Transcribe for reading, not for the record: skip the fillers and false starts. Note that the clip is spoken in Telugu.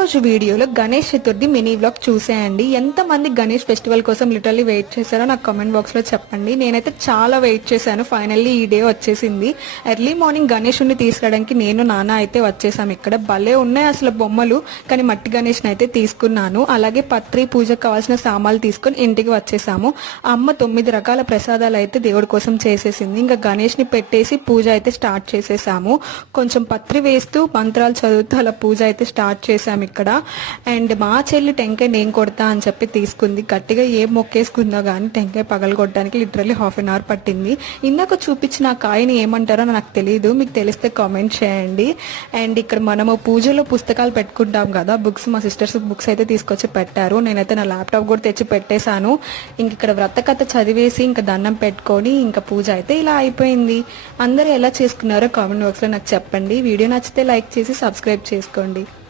రోజు వీడియోలో గణేష్ చతుర్థి మినీ వ్లాగ్ చూసేయండి. ఎంతమంది గణేష్ ఫెస్టివల్ కోసం లిటరల్లీ వెయిట్ చేశారో నాకు కామెంట్ బాక్స్ లో చెప్పండి. నేనైతే చాలా వెయిట్ చేశాను. ఫైనల్లీ ఈ డే వచ్చేసింది. ఎర్లీ మార్నింగ్ గణేషుని తీసుకురావడానికి నేను నాన్న అయితే వచ్చేసాం. ఇక్కడ భలే ఉన్నాయి అసలు బొమ్మలు. కానీ మట్టి గణేష్ని అయితే తీసుకున్నాను. అలాగే పత్రి పూజకు కావాల్సిన సామాన్లు తీసుకొని ఇంటికి వచ్చేసాము. అమ్మ 9 రకాల ప్రసాదాలు అయితే దేవుడి కోసం చేసేసింది. ఇంకా గణేష్ ని పెట్టేసి పూజ అయితే స్టార్ట్ చేసేసాము. కొంచెం పత్రి వేస్తూ మంత్రాలు చదువుతూ అలా పూజ అయితే స్టార్ట్ చేసాము ఇక్కడ. అండ్ మా చెల్లి టెంకాయ నేను కొడతా అని చెప్పి తీసుకుంది. గట్టిగా ఏం మొక్కేసుకుందో కానీ టెంకాయ పగలగొట్టడానికి లిటరల్లీ ½ అన్ అవర్ పట్టింది. ఇందాక చూపించిన కాయని ఏమంటారో నాకు తెలియదు, మీకు తెలిస్తే కామెంట్ చేయండి. అండ్ ఇక్కడ మనము పూజలో పుస్తకాలు పెట్టుకుంటాం కదా, బుక్స్ మా సిస్టర్స్ బుక్స్ అయితే తీసుకొచ్చి పెట్టారు. నేనైతే నా ల్యాప్టాప్ కూడా తెచ్చి పెట్టేశాను. ఇంక ఇక్కడ వ్రతకథ చదివేసి ఇంకా దండం పెట్టుకొని ఇంకా పూజ అయితే ఇలా అయిపోయింది. అందరూ ఎలా చేసుకున్నారో కామెంట్ బాక్స్లో నాకు చెప్పండి. వీడియో నచ్చితే లైక్ చేసి సబ్స్క్రైబ్ చేసుకోండి.